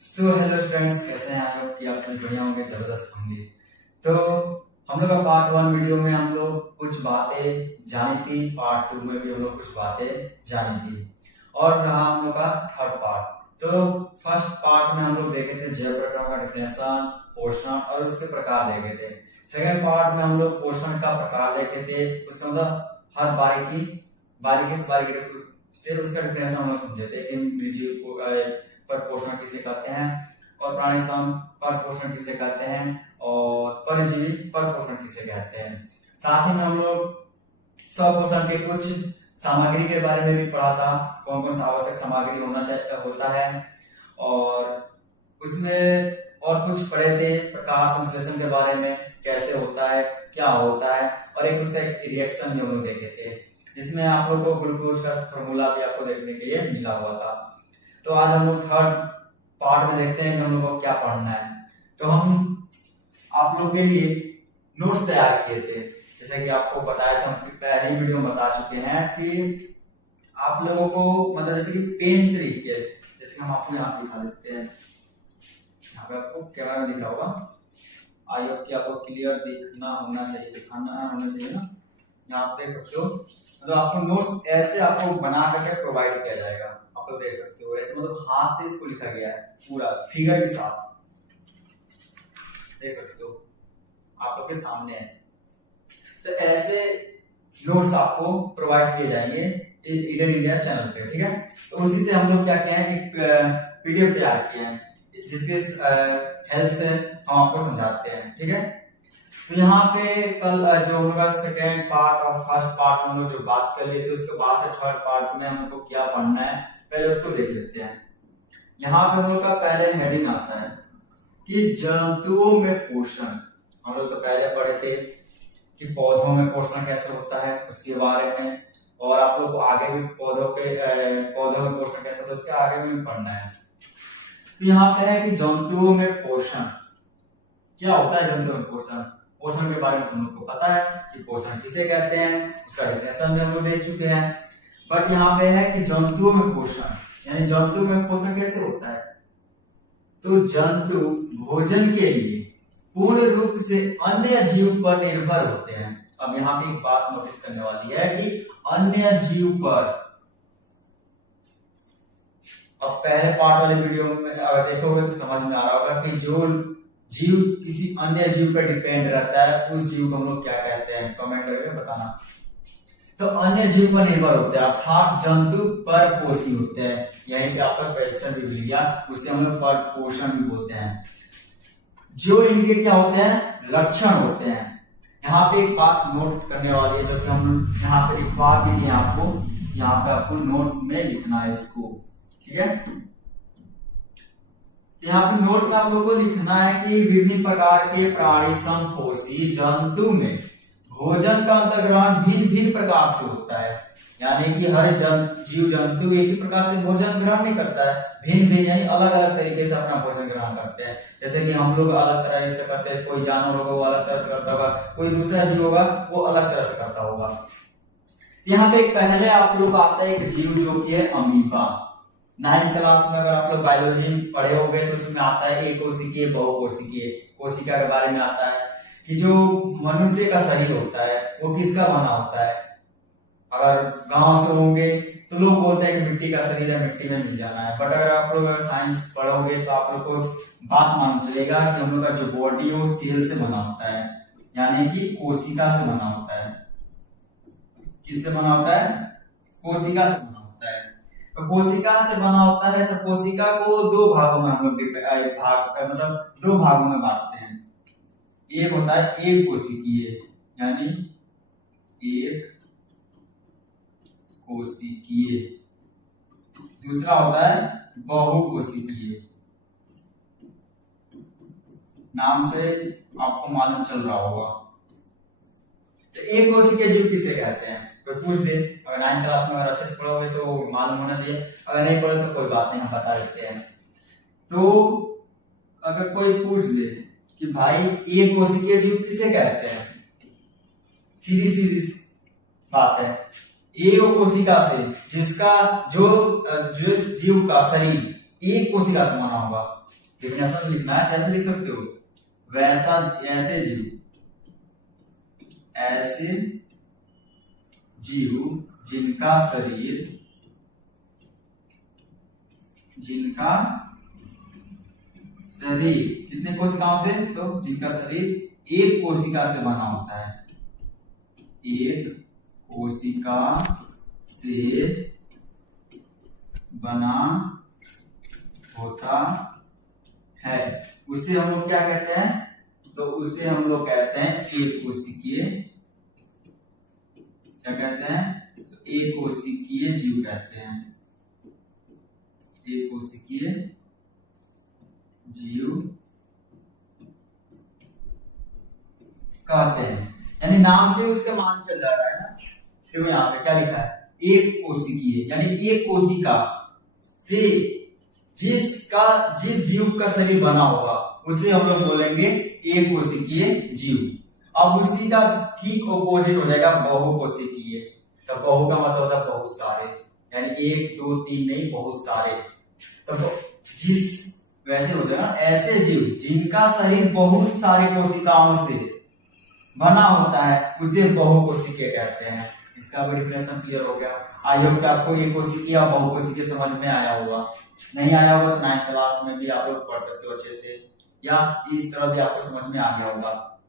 So hello students, कैसे हैं आप लोग? कि आप सब बढ़िया होंगे, जबरदस्त होंगे। तो हम लोग का पार्ट 1 वीडियो में हम लोग कुछ बातें जानी थी, पार्ट 2 में भी हम लोग कुछ बातें जानी थी, और रहा हम लोग का थर्ड पार्ट। तो फर्स्ट पार्ट में हम लोग देखे थे जैव प्रकरण का डिफिनेशन, पोषण और उसके प्रकार देखे थे। सेकेंड पार्ट में हम लोग पोषण का प्रकार देखे थे, उसका मतलब हर बारीकी से उसका डिफिनेशन हम लोग समझे थे कि निर्जीव को पर पोषण किसे कहते हैं, और प्राणी सम पर पोषण किसे कहते हैं, और परजीवी पर पोषण किसे कहते हैं। साथ ही में हम लोग स्वपोषण के कुछ सामग्री के बारे में भी पढ़ा था, कौन कौन सा आवश्यक सामग्री होता है, और उसमें और कुछ पढ़े थे प्रकाश संश्लेषण के बारे में, कैसे होता है, क्या होता है, और एक उसका एक रिएक्शन भी हम लोग देखे थे, जिसमें आप लोग को ग्लूकोज का फॉर्मूला भी आपको देखने के लिए मिला हुआ था। तो आज हम लोग थर्ड पार्ट में देखते हैं कि हम लोग को क्या पढ़ना है। तो हम आप लोग के लिए नोट्स तैयार किए थे, जैसे कि आपको बताया था, हम पहले वीडियो में बता चुके हैं कि आप लोगों को मतलब जैसे कि पेन से लिखिए, जैसे हम आपको यहाँ दिखा देते हैं, यहाँ पे आपको कैमरा में दिख रहा होगा, आई होप कि आपको क्लियर दिखाना होना चाहिए ना। यहाँ आप देख सकते हो, मतलब आपको नोट्स ऐसे आपको बना करके प्रोवाइड किया जाएगा, आप लोग देख सकते हो। ऐसे मतलब हाथ से इसको लिखा गया है पूरा फिगर के साथ, देख सकते हो, आप लोग के सामने है। तो ऐसे नोट्स आपको प्रोवाइड किए जाएंगे ईडन इंडिया चैनल पे, ठीक है। तो उसी से हम लोग क्या किए हैं, एक पीडीएफ तैयार किए हैं, जिसके हेल्प से हम आपको समझाते हैं, ठीक है। तो यहाँ पे कल जो हम लोग सेकेंड पार्ट और फर्स्ट पार्ट में हम लोग जो बात कर लिए थे, उसके बाद से थर्ड पार्ट में हम लोग को क्या पढ़ना है, पहले उसको देख लेते हैं। यहाँ पे हम लोग का पहले हेडिंग आता है कि जंतुओं में पोषण। हम लोग तो पहले पढ़े थे कि पौधों में पोषण कैसे होता है, उसके बारे में, और आप लोग को आगे भी पौधों में पोषण कैसे होता है उसके आगे भी पढ़ना है। तो यहाँ पे है कि जंतुओं में पोषण क्या होता है। जंतुओं में पोषण के बारे में हम लोग को पता है कि पोषण किसे कहते हैं, उसका डेफिनेशन भी हम लोग देख चुके हैं। बट यहाँ पे है कि जंतुओं में पोषण, यानी जंतु में पोषण कैसे होता है। तो जंतु भोजन के लिए पूर्ण रूप से अन्य जीव पर निर्भर होते हैं। अब यहाँ पे एक बात नोटिस करने वाली है कि अन्य जीव पर, अब पहले पार्ट वाले वीडियो में अगर देखोगे तो समझ में आ रहा होगा कि जो जीव किसी अन्य जीव पर डिपेंड रहता है, उस जीव को हम लोग क्या कहते हैं, कमेंट करके बताना। तो अन्य जीव पर निर्भर होते हैं, अर्थात जंतु परपोषी होते हैं। यहीं से आपका क्वेश्चन भी मिल गया, उससे हम लोग परपोषण भी बोलते हैं। जो इनके क्या होते हैं, लक्षण होते हैं। यहाँ पे एक बात नोट करने वाली है, जो कि हम यहाँ पे लिखवा भी दिए आपको, यहाँ पे आपको नोट में लिखना है इसको, ठीक है। यहाँ पे नोट में आप लोगों को लिखना है कि विभिन्न प्रकार के प्राणी समपोषी जंतु में भोजन का अंतर्ग्रहण भिन्न भिन्न प्रकार से होता है। यानी कि हर जीव जंतु एक ही प्रकार से भोजन ग्रहण नहीं करता है, भिन्न भिन्न यानी अलग अलग तरीके से अपना भोजन ग्रहण करते हैं। जैसे कि हम लोग अलग तरह से करते हैं, कोई जानवर होगा वो अलग तरह से करता होगा, कोई दूसरा जीव होगा वो अलग तरह से करता होगा। यहाँ पे पहले आप लोग आता है एक जीव जो कि है अमीबा। 9th क्लास में अगर आप लोग बायोलॉजी पढ़े होंगे तो उसमें आता है एक कोशिकीय बहुकोशिकीय कोशिका के बारे में आता है कि जो मनुष्य का शरीर होता है वो किसका बना होता है। अगर गांव से होंगे तो लोग बोलते हैं कि मिट्टी का शरीर है, मिट्टी में मिल जाना है। बट अगर आप लोग साइंस पढ़ोगे तो आप लोग को बात मान चलेगा कि हम लोग का जो बॉडी है वो सेल से बना होता है, यानी कि कोशिका से बना होता है। किससे बना होता है, कोशिका से बना होता है। तो कोशिका से बना होता है, तो कोशिका को दो भागों में हम लोग मतलब दो भागों में बांटते हैं। एक होता है एक कोशिकीय, यानी एक कोशिकीय, दूसरा होता है बहुकोशिकीय। नाम से आपको मालूम चल रहा होगा। तो एक कोशिकीय जीव किसे कहते हैं, कोई पूछ दे, अगर 9th क्लास में अगर अच्छे से पढ़ोगे तो मालूम होना चाहिए, अगर नहीं पढ़े तो कोई बात नहीं, हम बता देते हैं। तो अगर कोई पूछ ले कि भाई एक कोशिकीय जीव किसे कहते हैं, सीधी सीधी बात है, एक कोशिका से जिसका जो जीव का शरीर एक कोशिका से बना होगा। डेफिनेशन लिखना है, कैसे लिख सकते हो, वैसा ऐसे जीव जिनका शरीर कितने कोशिकाओं से, तो जिनका शरीर एक कोशिका से बना होता है, एक कोशिका से बना होता है, उसे हम लोग क्या कहते हैं, तो उसे हम लोग कहते हैं एक कोशिकीय, क्या कहते हैं, तो एक कोशिकीय जीव कहते हैं, एक कोशिकीय जीव कहते हैं। यानी नाम से उसका मान चल जा रहा है ना। देखो यहाँ पे क्या लिखा है, एक कोशिकीय यानी एक कोशिका से जिस जीव का शरीर बना होगा उसे हम लोग बोलेंगे एक कोशिकीय जीव। अब उसी का ठीक ऑपोजिट हो जाएगा बहुकोशिकीय। तो बहु का मतलब होता है बहुत सारे, यानी एक दो तीन नहीं, बहुत सारे। तो जिस वैसे हो जाएगा ऐसे जीव जिनका शरीर बहुत सारे कोशिकाओं से बना होता है उसे बहुकोशिकीय कहते हैं। इसका भी डिफिनेशन क्लियर हो गया। आई होप कि आपको ये कोशिकीय और बहुकोशिकीय समझ में आया होगा। नहीं आया होगा तो 9th क्लास में भी आप लोग पढ़ सकते हो अच्छे से, या इस तरह भी आपको समझ में आ गया होगा।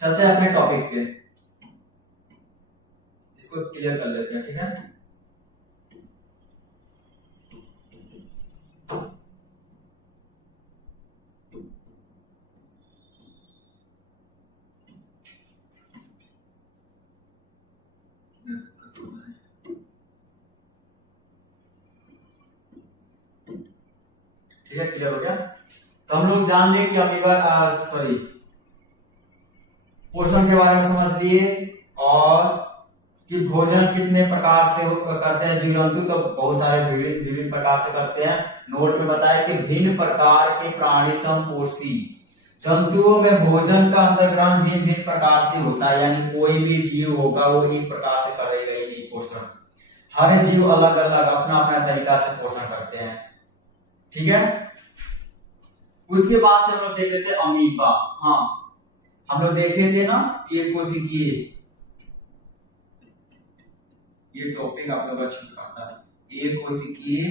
चलते हैं अपने टॉपिक पे, इसको क्लियर कर लेते हैं, ठीक है। ठीक है, क्लियर हो गया। तो हम लोग जान लिए कि अमीबा पोषण के बारे में समझ लिए, और कि भोजन कितने प्रकार से करते हैं जीव जंतु, तो बहुत सारे विभिन्न प्रकार से करते हैं। नोट में बताया कि भिन्न प्रकार के प्राणी समपोषी जंतुओं में भोजन का अंतर्ग्रहण भिन्न भिन्न प्रकार से होता है, यानी कोई भी जीव होगा वो एक प्रकार से करेगा ही नहीं पोषण। हर जीव अलग अलग अपना अपना तरीका से पोषण करते हैं, ठीक है। उसके बाद से हम लोग देख लेते हैं अमीबा। हाँ, हम लोग देखे थे ना एक कोशिकीय, ये टॉपिक आप लोग अच्छा आता है, एक कोशिकीय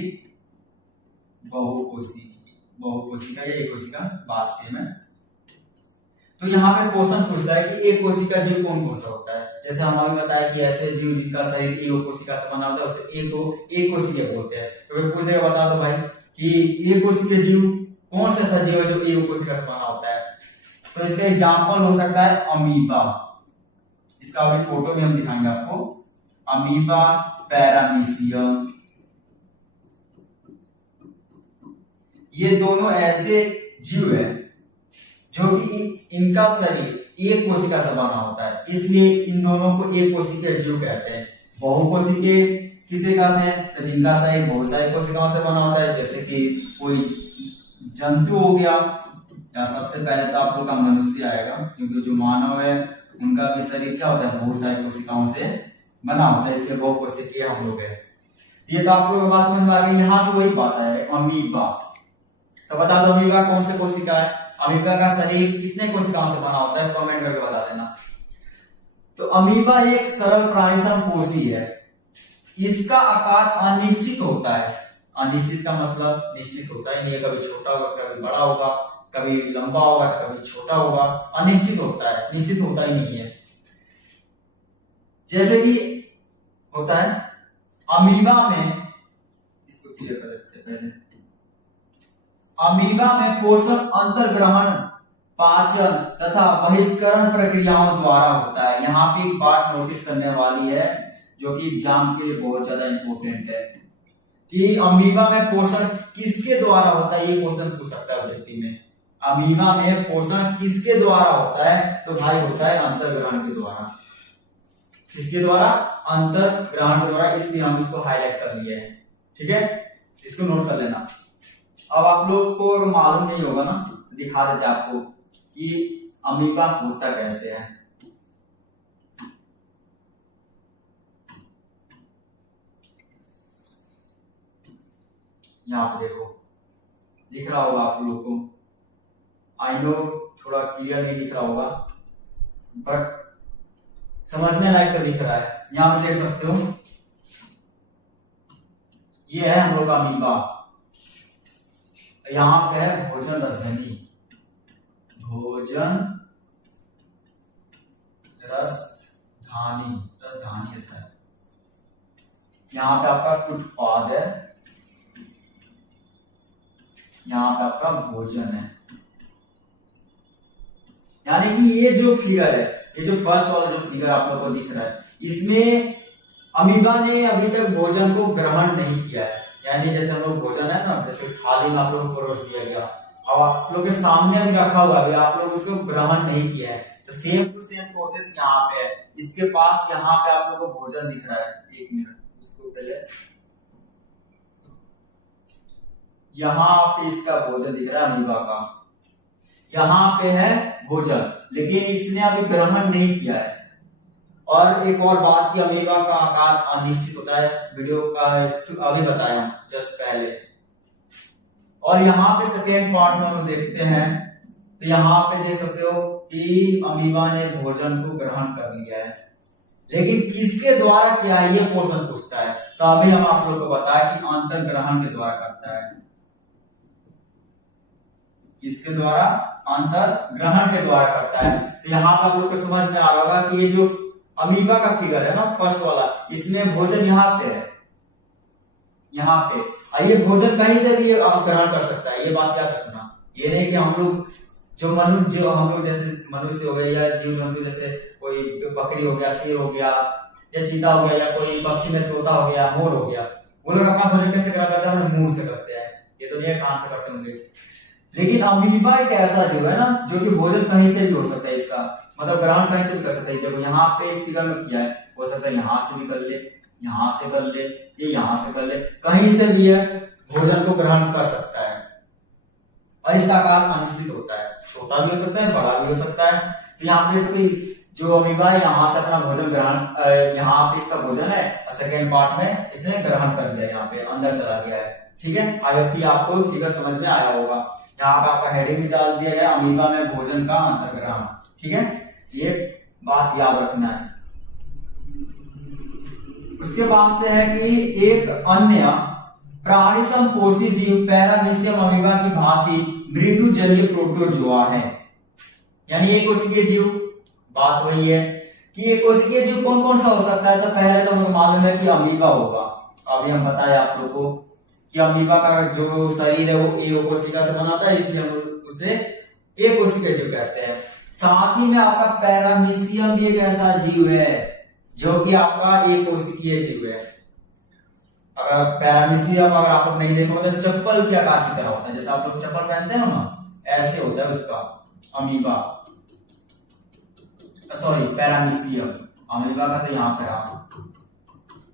बहुकोशिका या एक कोशिका, बात सेम है। तो यहाँ पे क्वेश्चन पूछता है कि एक कोशिका जीव कौन कौन सा होता है। जैसे हमें बताया कि ऐसे जीव जिनका शरीर एक कोशिका से बना होता है उसे एक कोशिकीय बोलते हैं। तो पूछेगा बता दो भाई कि एक कोशिकीय जीव कौन सा ऐसा जीव है जो एक कोशिका से बना होता है। तो इसका एग्जाम्पल हो सकता है अमीबा। इसका अभी फोटो में हम दिखाएंगे आपको। अमीबा पैरामीशियम, ये दोनों ऐसे जीव है जो कि इनका शरीर एक कोशिका से बना होता है, इसलिए इन दोनों को एक कोशिकीय जीव कहते हैं। बहुकोशिकीय किसे कहते हैं, तो जिनका शरीर बहुत सारी कोशिकाओं से बना होता है, जैसे कि कोई जंतु हो गया, या सबसे पहले तो आप लोग का मनुष्य आएगा, क्योंकि जो मानव है उनका भी शरीर क्या होता है, बहुत सारी कोशिकाओं से बना होता है, इसलिए बहुकोशिकीय हम लोग है। ये तो आप लोगों को बात समझ में आ गई। यहाँ तो वही बात है अमीबा। तो बता दो अमीबा कौन से कोशिका है, अमीबा का शरीर कितने कोशिकाओं से बना होता है, कमेंट करके बता देना। तो अमीबा एक सरल प्राणी समपोषी है। इसका आकार अनिश्चित होता है। अनिश्चित का मतलब निश्चित होता ही नहीं है, कभी छोटा होगा कभी बड़ा होगा, कभी लंबा होगा कभी छोटा होगा, अनिश्चित होता है, निश्चित होता ही नहीं है। जैसे कि होता है अमीबा में, इसको क्लियर कर देते हैं पहले। अमीबा में पोषण अंतर्ग्रहण, पाचन तथा बहिष्करण प्रक्रियाओं द्वारा होता है। यहाँ पे एक बात नोटिस करने वाली है जो कि एग्जाम के लिए बहुत ज्यादा इंपॉर्टेंट है कि अमीबा में पोषण किसके द्वारा होता है। ये क्वेश्चन पूछ सकता है ऑब्जेक्टिव में। अमीबा में पोषण किसके द्वारा होता है, तो भाई होता है अंतर्ग्रहण के द्वारा। किसके द्वारा, अंतर्ग्रहण के द्वारा, इसलिए हम इसको हाईलाइट कर लिए हैं, ठीक है। इसको नोट कर लेना। अब आप लोग को मालूम नहीं होगा ना, दिखा देते आपको कि अमीबा होता कैसे है। यहाँ पे देखो दिख रहा होगा आप लोगों को। आई नो थोड़ा क्लियर नहीं दिख रहा होगा, बट समझने लायक तो दिख रहा है। यहां पे देख सकते हो, ये है हम लोग का अमीबा। यहाँ पे है भोजन रसधानी, भोजन रसधानी, रसधानी ऐसा है। यहाँ पे आपका उत्पाद है, यहाँ पे आपका भोजन है। यानी कि ये जो फिगर है, ये जो फर्स्ट वाला जो फिगर आप लोगों को दिख रहा है, इसमें अमीबा ने अभी तक भोजन को ग्रहण नहीं किया है। यानी जैसे हम लोग भोजन है ना, जैसे थाली में आप लोगों को परोस दिया गया, अब आप लोग के सामने अभी रखा हुआ है, आप लोग उसको ग्रहण नहीं किया है, तो सेम टू सेम प्रोसेस यहाँ पे है। इसके पास यहाँ पे आप लोगों को भोजन दिख रहा है, एक मिनट उसको पहले, यहाँ पे इसका भोजन दिख रहा है अमीबा का, यहाँ पे है भोजन, लेकिन इसने अभी ग्रहण नहीं किया है। और एक और बात की, अमीबा का आकार अनिश्चित होता है, वीडियो का अभी बताया जस्ट पहले। और यहाँ पे सेकेंड पार्ट में हम देखते हैं, तो यहाँ पे देख सकते हो कि अमीबा ने भोजन को ग्रहण कर लिया है, लेकिन किसके द्वारा किया है ये क्वेश्चन पूछता है। तो अभी हम आप लोग को बताया कि अंतर ग्रहण के द्वारा करता है। किसके द्वारा? अंतर ग्रहण के द्वारा करता है। तो यहाँ पर आप लोग को समझ में आ रहा होगा कि ये जो अमीबा का फिगर है ना फर्स्ट वाला, इसमें भोजन यहाँ पे है, यहाँ पे, और ये भोजन कहीं से भी आप ग्रहण कर सकता है। ये बात याद रखना, ये नहीं कि हम लोग जो हम लोग जैसे मनुष्य हो गए या जीव जंतु, जैसे कोई बकरी हो गया, शेर हो गया, या चीता हो गया, या कोई पक्षी में तोता हो गया, मोर हो गया, वो लोग अपना भोजन कैसे ग्रहण करते हैं? मुंह से करते हैं। ये तो नहीं है कहां से करते होंगे, लेकिन अमीबा एक ऐसा जीव है ना जो कि भोजन कहीं से भी हो सकता है, इसका मतलब ग्रहण कहीं से भी कर सकता है। देखो यहाँ पे इस फिगर में किया है, हो सकता है यहाँ से भी कर ले, यहाँ से कर ले, ये यहाँ से कर ले, कहीं से भी है भोजन को ग्रहण कर सकता है। और इसका आकार अनिश्चित होता है, छोटा भी हो सकता है, बड़ा भी हो सकता है। तो यहाँ पे इसकी जो अमीबा है यहाँ से अपना भोजन ग्रहण, यहाँ पे इसका भोजन है, सेकेंड पार्ट में इसने ग्रहण कर लिया, यहाँ पे अंदर चला गया है। ठीक है, अगर आपको फिगर समझ में आया होगा। यहाँ पे आपका हेडिंग भी डाल दिया गया, अमीबा में भोजन का अंतर्ग्रहण। ठीक है, ये बात याद रखना है। उसके बाद से है कि एक अन्य प्राणी समपोषी जीव पैरामीशियम अमीबा की भांति मृदु जलीय प्रोटोजोआ है। यानी एक कोशिकीय जीव, बात वही है कि एक कोशिकीय जीव कौन कौन सा हो सकता है। तो पहले तो हमें मालूम है कि अमीबा होगा, अभी हम बताए आप लोगों को कि अमीबा का जो शरीर है वो एक कोशिका से बना था, इसलिए हम उसे एक कोशिकीय जीव कहते हैं। साथ ही में आपका पैरामीशियम भी एक ऐसा जीव है जो कि आपका एक कोशिकीय जीव है। अगर पैरामीशियम अगर आप लोग नहीं देखो तो चप्पल के आकार की तरह होता है, जैसे आप लोग चप्पल पहनते हैं ना, ऐसे होता है उसका अमीबा, सॉरी पैरामीशियम। अमीबा का तो यहाँ पर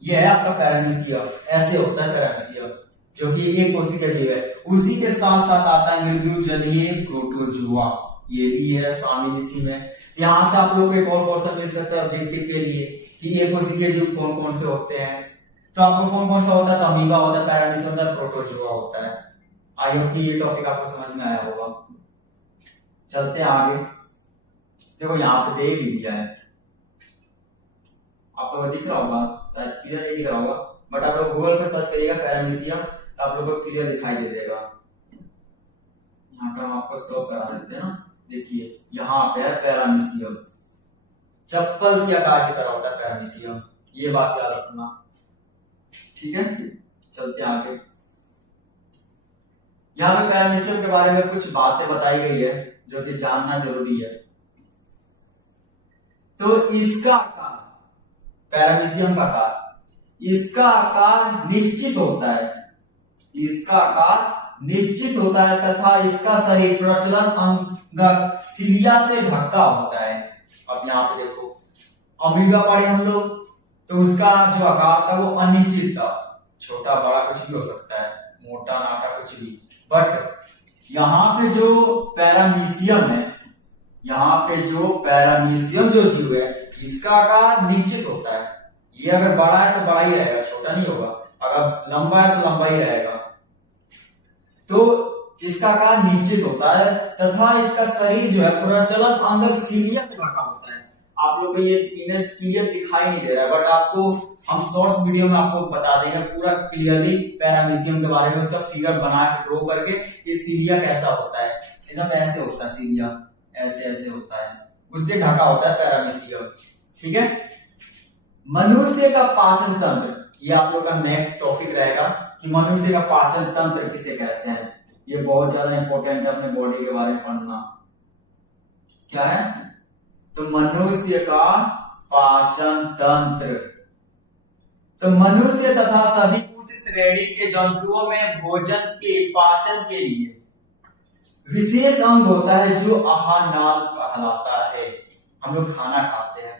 ये है आपका पैरामीशियम, ऐसे होता है पैरामीशियम जो कि एक कोशिकीय जीव है। उसी के साथ साथ आता है मृदु जलीय प्रोटोजोआ, ये भी है शामिल इसी में। यहाँ से आप लोग को एक और क्वेश्चन मिल सकता है ऑब्जेक्टिव के लिए कि एक कोशिकीय जीव कौन कौन से होते हैं। तो आपको कौन कौन सा होता है? तो अमीबा होता है, पैरामीशियम होता है, प्रोटोजोआ होता है। आई होप कि ये टॉपिक आपको समझ में आया होगा। चलते हैं आगे। देखो यहाँ पे दे ही दिया है, आप लोगों को दिख रहा होगा, शायद क्लियर नहीं दिख रहा होगा, बट आप लोग गूगल पे सर्च करिएगा पैरामीशियम तो आप लोगों को क्लियर दिखाई दे देगा। यहाँ पे हम आपको शो करा देते हैं ना, देखिए यहाँ पे है पैरामीशियम, चप्पल के आकार की तरह होता है पैरामीशियम, ये बात याद रखना। ठीक है, चलते हैं आगे। यहाँ पे पैरामीशियम के बारे में कुछ बातें बताई गई है जो कि जानना जरूरी है। तो इसका आकार, पैरामीशियम का आकार, इसका आकार निश्चित होता है, इसका आकार निश्चित होता है तथा इसका शरीर प्रचलन अंगक सिलिया से ढका होता है। अब यहाँ पे देखो अमीबा पढ़े हम लोग, तो उसका जो आकार था वो अनिश्चित था, छोटा बड़ा कुछ भी हो सकता है, मोटा नाटा कुछ भी। बट यहाँ पे जो पैरामीशियम है, यहाँ पे जो पैरामीशियम जो जीव है, इसका आकार निश्चित होता है। ये अगर बड़ा है तो बड़ा ही रहेगा, छोटा नहीं होगा, अगर लंबा है तो लंबा ही रहेगा। तो इसका आकार निश्चित होता है तथा इसका शरीर जो है प्रचलन अंग सीलिया से ढका होता है। आप लोग को ये इमेज क्लियर दिखाई नहीं दे रहा है, बट आपको हम शॉर्ट्स वीडियो में आपको बता देंगे पूरा क्लियरली पैरामीशियम के बारे में, उसका फिगर बना के ड्रॉ करके ये सीलिया कैसा होता है। एकदम ऐसे होता है सीलिया, ऐसे ऐसे होता है, उससे ढका होता है पैरामीशियम। ठीक है, मनुष्य का पाचन तंत्र, ये आप लोग का नेक्स्ट टॉपिक रहेगा कि मनुष्य का पाचन तंत्र किसे कहते हैं। ये बहुत ज्यादा इंपॉर्टेंट है अपने बॉडी के बारे में पढ़ना। क्या है, तो मनुष्य का पाचन तंत्र। तो मनुष्य तथा सभी उच्च श्रेणी के जंतुओं में भोजन के पाचन के लिए विशेष अंग होता है जो आहार नाल कहलाता है। हम लोग खाना खाते हैं,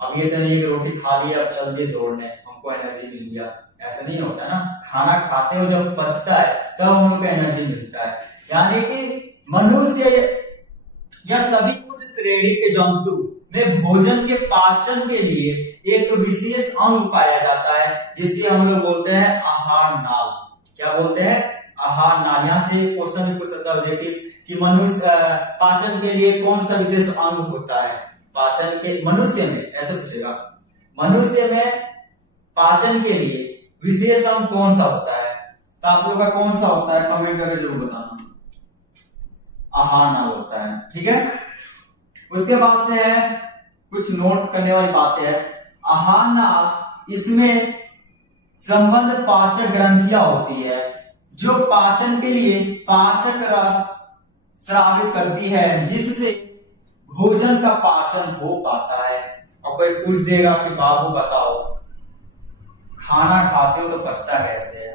अब ये तो नहीं कि रोटी खा लिया अब चल दिए दौड़ने हमको एनर्जी मिल गया, ऐसा नहीं होता ना। खाना खाते हो जब पचता है तब हम लोग को एनर्जी मिलता है। यानी कि मनुष्य या सभी उच्च श्रेणी के जंतु में भोजन के पाचन के लिए एक विशेष अंग पाया जाता है जिसे हम लोग बोलते हैं आहार नाल। क्या बोलते हैं, आहार नाल। यहाँ से क्वेश्चन भी पूछ सकता है ऑब्जेक्टिव कि मनुष्य पाचन के लिए कौन सा विशेष अंग होता है पाचन के, मनुष्य में, ऐसे पूछेगा मनुष्य में पाचन के लिए विशेष अंग कौन सा होता है। तो आप लोग का कौन सा होता है कमेंट करके जरूर बताना। आहार नाल होता है। ठीक है, उसके बाद से है कुछ नोट करने वाली बातें है। आहार नाल, इसमें संबंध पाचक ग्रंथियां होती है जो पाचन के लिए पाचक रस स्रावित करती है जिससे भोजन का पाचन हो पाता है। और कोई पूछ देगा कि बाबू बताओ खाना खाते हो तो पचता कैसे है,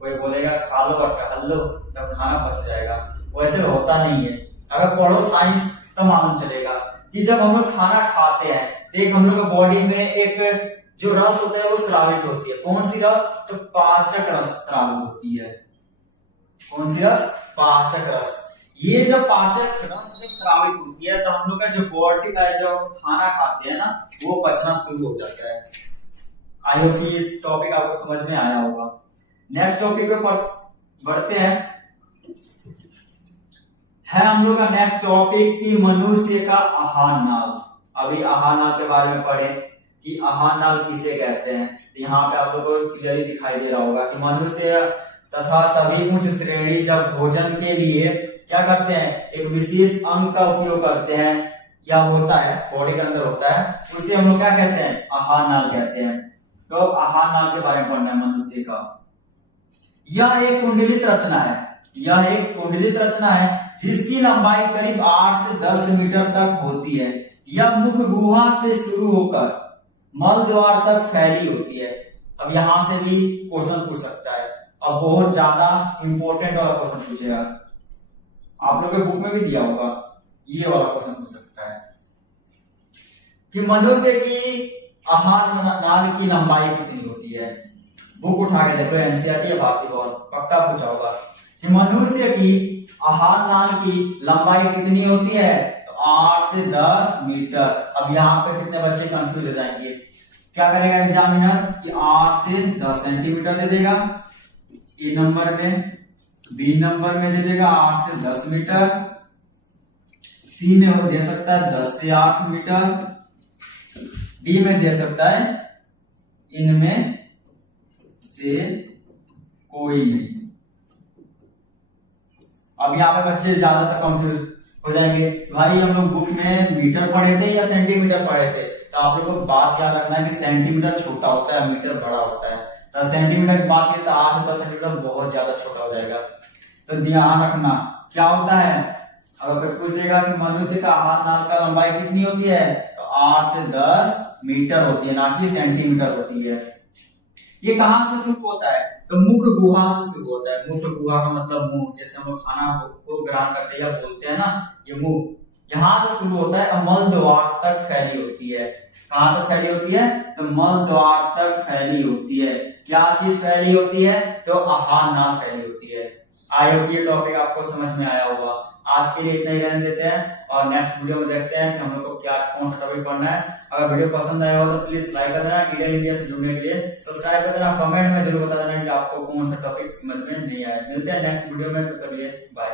कोई बोलेगा खा लो और टहल लो तब खाना पच जाएगा, वैसे होता नहीं है। अगर पढ़ो साइंस तो मालूम चलेगा कि जब हम लोग खाना खाते हैं तो एक हम लोग बॉडी में एक जो रस होता है वो स्रावित होती है। कौन सी रस, तो पाचक रस स्रावित होती है। कौन सी रस, पाचक रस। ये जब पाचक रस जब स्रावित होती है तो हम लोग का जो बॉडी का जब हम खाना खाते हैं ना वो पचना शुरू हो जाता है। आई होप कि इस टॉपिक आपको समझ में आया होगा। नेक्स्ट टॉपिक पे बढ़ते हैं। है हम लोग का नेक्स्ट टॉपिक कि मनुष्य का आहार नाल। अभी आहार नाल के बारे में पढ़े कि आहार नाल किसे कहते हैं। यहाँ पे आप लोगों को क्लियरली दिखाई दे रहा होगा कि मनुष्य तथा सभी उच्च श्रेणी जब भोजन के लिए क्या करते हैं, एक विशेष अंग का उपयोग करते हैं या होता है बॉडी के अंदर होता है, उसे हम लोग क्या कहते हैं, आहार नाल कहते हैं। तो आहार नाल के बारे में पढ़ना है मनुष्य का। यह एक कुंडलित रचना है, यह एक कुंडलित रचना है जिसकी लंबाई करीब 8 से 10 मीटर तक होती है। यह मुख गुहा से शुरू होकर मल द्वार तक फैली होती है। अब यहां से भी क्वेश्चन पूछ सकता है, अब बहुत ज्यादा इंपॉर्टेंट वाला क्वेश्चन पूछेगा, आप लोगों के बुक में भी दिया होगा, ये वाला क्वेश्चन पूछ सकता है कि मनुष्य की आहार नाल की लंबाई कितनी होती है। बुक उठा के देखो, एनसीईआरटी या भारतीय भवन पक्का पूछा होगा कि मनुष्य की आहार नाल की लंबाई कितनी होती है, तो 8 से 10 मीटर। अब यहाँ पे कितने बच्चे कंफ्यूज हो जाएंगे, क्या करेगा एग्जामिनर कि 8 से 10 सेंटीमीटर दे देगा ए नंबर में, बी नंबर में दे देगा 8 से 10 मीटर, सी में वो दे सकता है 10 से 8 मीटर, डी में दे सकता है इनमें से कोई नहीं। अब यहाँ पे बच्चे ज्यादातर कंफ्यूज हो जाएंगे, भाई हम लोग बुक में मीटर पढ़े थे या सेंटीमीटर पढ़े थे। तो आप लोगों को बात याद रखना है कि सेंटीमीटर छोटा होता है, मीटर बड़ा होता है। तो सेंटीमीटर की बात करें तो 8 से 10 सेंटीमीटर बहुत ज्यादा छोटा हो जाएगा। तो ध्यान रखना क्या होता है, अगर पूछ लेगा कि मनुष्य का आहार नाल का लंबाई कितनी होती है, तो 8 से 10 मीटर होती है, ना कि सेंटीमीटर होती है। ये कहां से शुरू होता है, तो मुख गुहा से शुरू होता है। मुख गुहा का मतलब मुंह, जैसे हम लोग खाना को ग्रहण करते हैं या बोलते हैं ना, ये मुंह यहां से शुरू होता है और मल द्वार तक फैली होती है। कहां तक फैली होती है, तो मल द्वार तक फैली होती है। क्या चीज फैली होती है, तो आहार नाल फैली होती है। आई होप ये टॉपिक आपको समझ में आया होगा। आज के लिए इतना ही रहने देते हैं और नेक्स्ट वीडियो में देखते हैं कि हम लोग को क्या कौन सा टॉपिक पढ़ना है। अगर वीडियो पसंद आया हो तो प्लीज लाइक कर देना, ईडन इंडिया से जुड़ने के लिए सब्सक्राइब कर देना, कमेंट में जरूर बता देना कि आपको कौन सा टॉपिक समझ में नहीं आया। मिलते हैं नेक्स्ट वीडियो में, तब तक के लिए बाय।